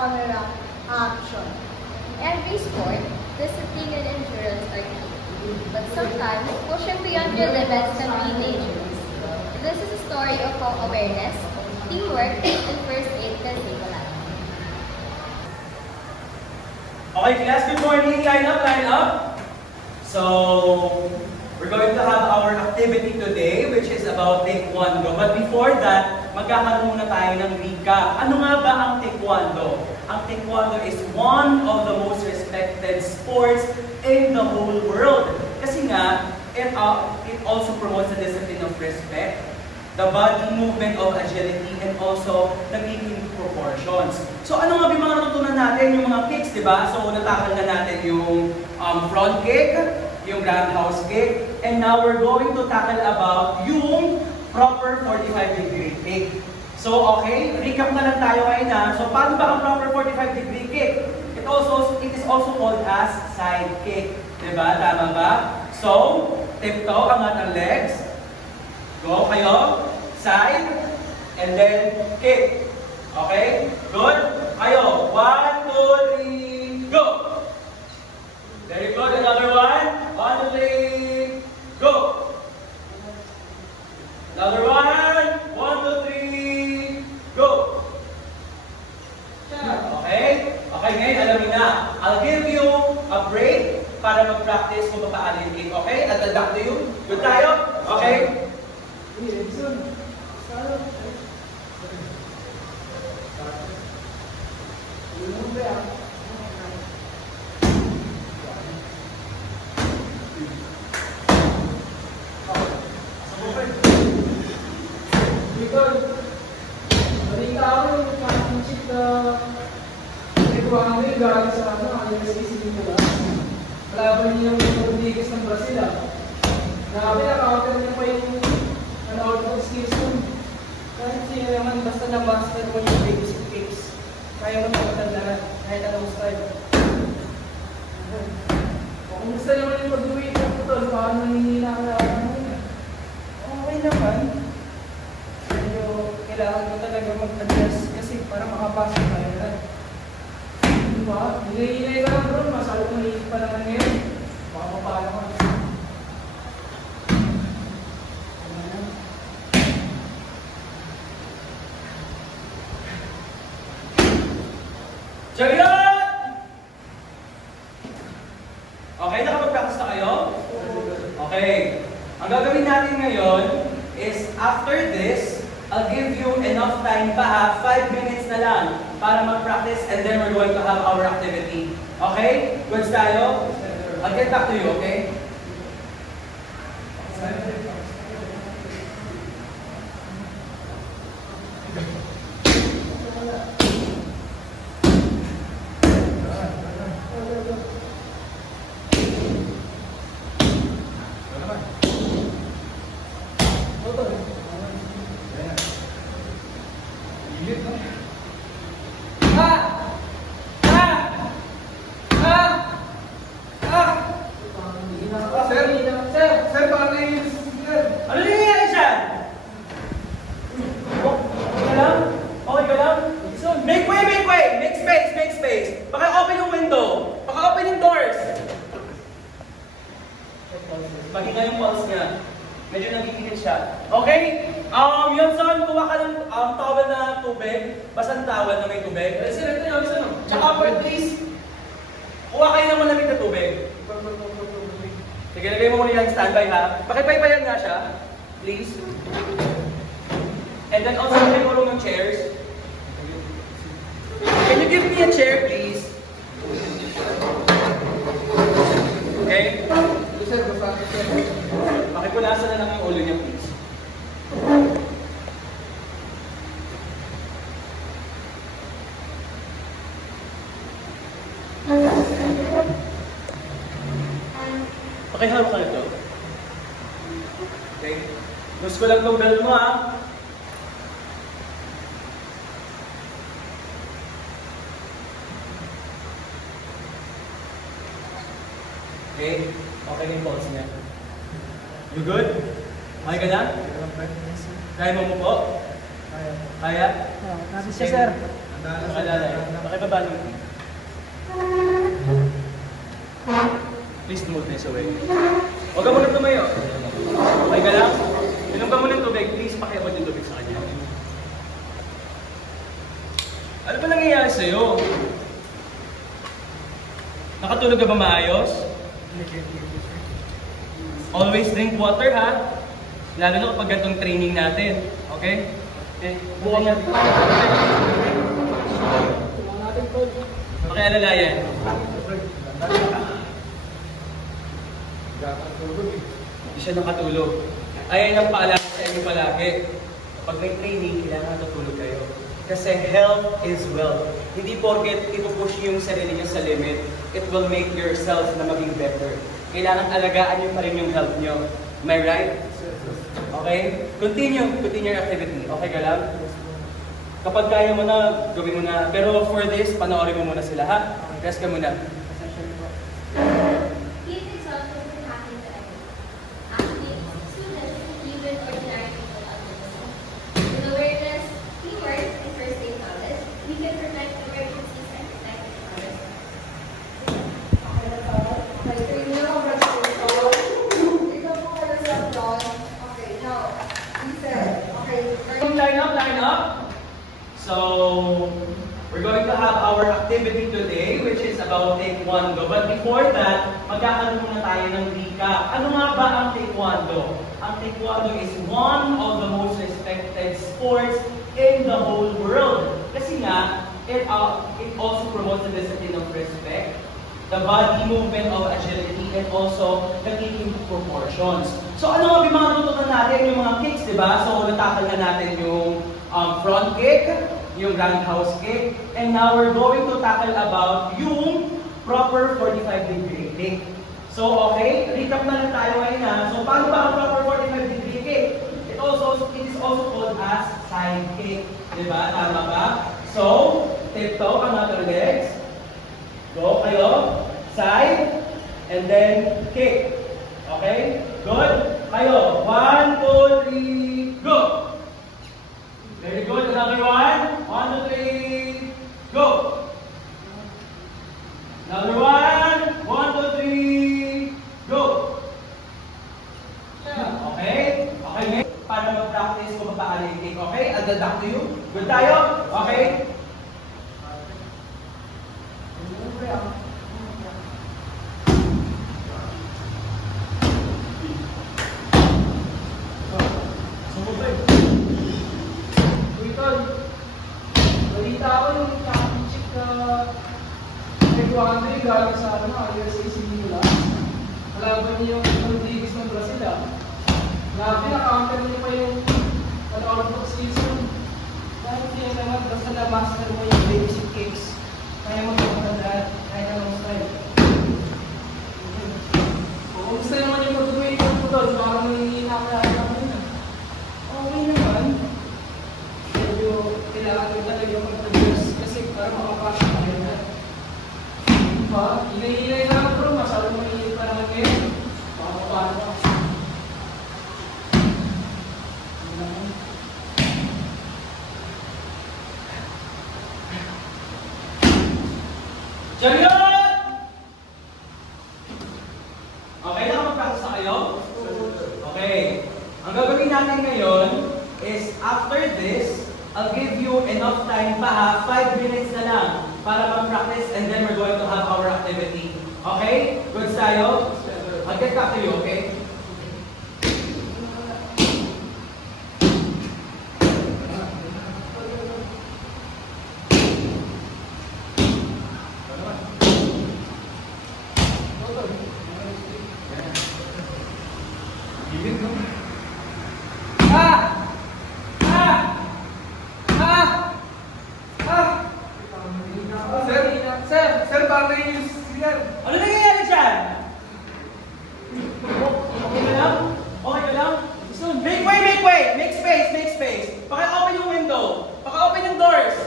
camera action. In every sport, discipline and endurance are key, but sometimes pushing beyond your limits can be dangerous. This is a story of how awareness, teamwork, and first aid can save a life. Okay class, good morning. Line up. So, we're going to have our activity today, which is about Taekwondo. But before that, magkakaroon muna tayo ng recap. Ano nga ba ang Taekwondo? Ang Taekwondo is one of the most respected sports in the whole world. Kasi nga, it also promotes the discipline of respect, the body movement of agility, and also nagiging proportions. So ano nga ba yung mga natutunan natin? Yung mga kicks, di ba? So natakal na natin yung front kick, yung roundhouse kick, and now we're going to tackle about yung proper 45-degree kick. So okay, recap na lang tayo ngayon na. So paano ba ang proper 45-degree kick? It is also called as side kick. Diba? Tama ba? So, tiptoe, angat ang legs. Go kayo. Side. And then, kick. Okay? Good? Kayo. 1, 2, 3, go! Very good. Another one. 1, 2, 3, go! Another one. 1, 2, 3, go! Okay? Okay, ngayon alam niyo na. I'll give you a break para mag-practice kung paano yung kick. Okay? I'll adapt to you. Good tayo? Okay? Galing sa laban niya yung Rodriguez ng Brazil. Grabe, naka-outer niya pa yung out of skills mo. Kahit siya naman, basta na-master mo yung basic kicks. Kaya mo napatandaan, kahit anong style. Kung gusto naman yung mag-do-it ng putol, paano nanginila ka na okay naman. Medyo kailangan mo talaga mag-adjust kasi para makapasok tayo na. Diba? Nilay-ilay ka lang bro, masalot ng iisip pa naman ngayon. Baka mapala ka. Chariot! Okay, nakapag-practice na kayo? Okay. Ang gagawin natin ngayon is after this, I'll give you enough time pa, 5 minutes na lang para mag-practice and then we're going to have our activity. Okay? Goods tayo? I'll get back to you, okay? Pakita yung pulse niya. Medyo nagigigil siya. Okay? Yun son, kuha ka ng towel na tubig. Basang towel na may tubig. Select na yun, son. Tsaka for please, kuha kayo ng malamig na tubig. Sige, lagay mo muna yan, standby ha. Pakipaypayan nga siya. Please. And then also, lagay mo ng chairs. Can you give me a chair, please? Okay? Pakipunasan na lang yung ulo niya, please. Pakihalo ka na ito. Okay? Gusto ko lang itong belt mo, ha? Okay? Okay yung pulse niya. You good? Okay ka na? Kaya mo po? Kaya. Kaya? Nabis siya, sir. Pakilala. baba ng feet. Please move this away. Huwag ka muna tumayo. Okay ka lang? Inom ka muna ng tubig. Please pakiabot yung tubig sa kanya. Ano ba nangyayari sa'yo? Nakatulog ka ba maayos? Always drink water, ha? Lalo na kapag ganitong training natin. Okay? Okay. Bukas natin. Pakialalayan. Hindi siya nakatulog. Ayan ang paalala sa inyo palagi. Kapag may training, kailangan natutulog kayo. Kasi health is wealth. Hindi porket ipupush yung sarili nyo sa limit, it will make yourself na maging better. Kailangan alagaan nyo pa rin yung health nyo. Am I right? Okay? Continue your activity. Okay ka lang? Kapag kaya mo na, gawin mo na. Pero for this, panoorin mo muna sila, ha? Rest ka muna. These examples can happen to everyone. Athletes, students, even ordinary people out there. With awareness, teamwork, and first aid knowledge, we can prevent emergencies and protect others. Line up. So, we're going to have our activity today, which is about Taekwondo. But before that, magkakaroon muna tayo ng recap. Ano nga ba ang Taekwondo? Ang Taekwondo is one of the most respected sports in the whole world. Kasi nga, it also promotes the discipline of respect, the body movement of agility, and also the kicking proportions. So ano nga yung mga tutukan natin? Yung mga kicks, di ba? So natakal na natin yung front kick, yung roundhouse kick, and now we're going to tackle about yung proper 45-degree kick. So okay, recap na lang tayo ngayon na. So paano ba ang proper 45-degree kick? It is also called as side kick. Di ba? Tama ba? So, tiptoe ang other legs. Go kayo, side, and then kick. Okay? Good? Kayo, 1, 2, 3, go! Very good. Another one. 1, 2, 3, go! Another one. 1, 2, 3, go! Okay? Okay, next. Para mag-practice kung paano yung kick. Okay? I'll get back to you. Good tayo? Okay? Balita ako yung championship na Taekwondo galing sa USA Manila. Kalaban niyo yung Rodriguez ng Brazil. Grabe, na-counter niyo pa yung out of season. Dahil kaya naman, basta na-master mo yung basic kicks. Kaya mo magpapandaan, kaya anong style. Kumusta naman yung mag-weight ko doon? Parang nangyayina ka naman yun. Okay naman. Medyo kailangan ko talaga mag-adjust kasi para makapasok tayo na. Diba? Hinay-hinay lang bro, masyado manginit pa naman ngayon. Baka paano ka. Chariot! Okay, nakapag-practice na kayo? Okay. Ang gagawin natin ngayon is after this, I'll give you enough time pa 5 minutes na lang para mag-practice and then we're going to have our activity. Okay? Good tayo? I'll get back to you, okay? Sir, parang nainis yan. Ano nangyayari dyan? Okay ka lang? Okay ka lang? Make way, make way! Make space, make space! Paki-open yung window. Paki-open yung doors.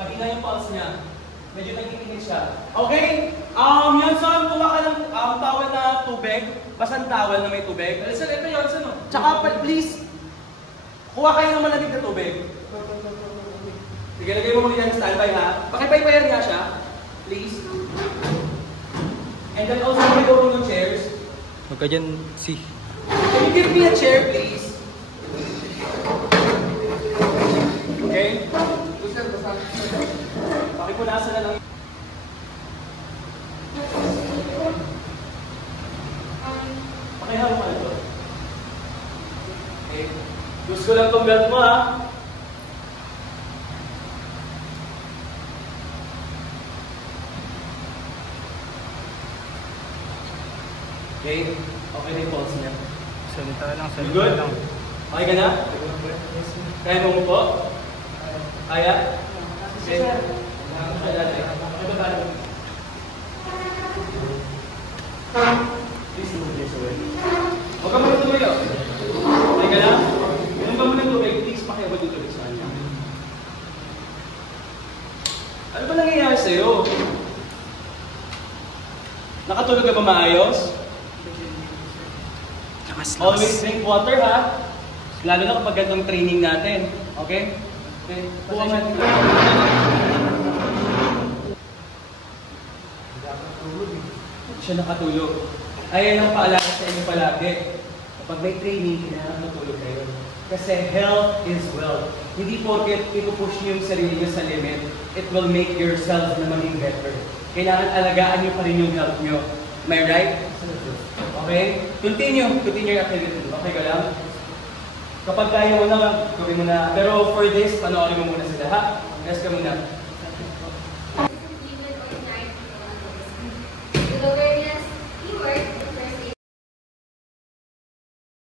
Mahina yung pulse niya. Medyo nagkikinig siya. Okay? Yan son, kuha ka ng towel na tubig. Basang towel na may tubig. Sir, ito yun, sir, no? Tsaka, please, kuha kayo ng malamig na tubig. Sige, lagay mo muna yan standby ha. Pakipaypayan nga siya, please. And then also, we go to chairs. Huwag ka dyan, si. Can you give me a chair, please? Okay? Pakipunasan na lang. Pakihalo ka na ito. Okay. Gusto lang itong belt mo, ha? Okay. Okay na yung pulse niya. Salita lang, You good? Okay ka na? Kaya mo po? Kaya? Okay. Please move this away. Huwag ka muna tumayo. Okay ka na? Ganun ba muna tubig? Please pakiabot yung tubig sa kanya. Ano ba nangyayari sa'yo? Nakatulog ka ba maayos? Always drink water, ha? Lalo na kapag ganitong training natin. Okay? Okay. Buka man. Siya nakatulog. Ayan ang paalala sa inyo palagi. Kapag may training, kailangan matulog kayo. Kasi health is wealth. Hindi porket ipupush niyo yung sarili niyo sa limit, it will make yourself na maging better. Kailangan alagaan niyo pa rin yung health niyo. Am I right? Okay? Continue your activity. Okay ka lang? Kapag kaya mo na, gawin mo na. Pero for this, panoorin mo muna sila, ha? Rest ka muna.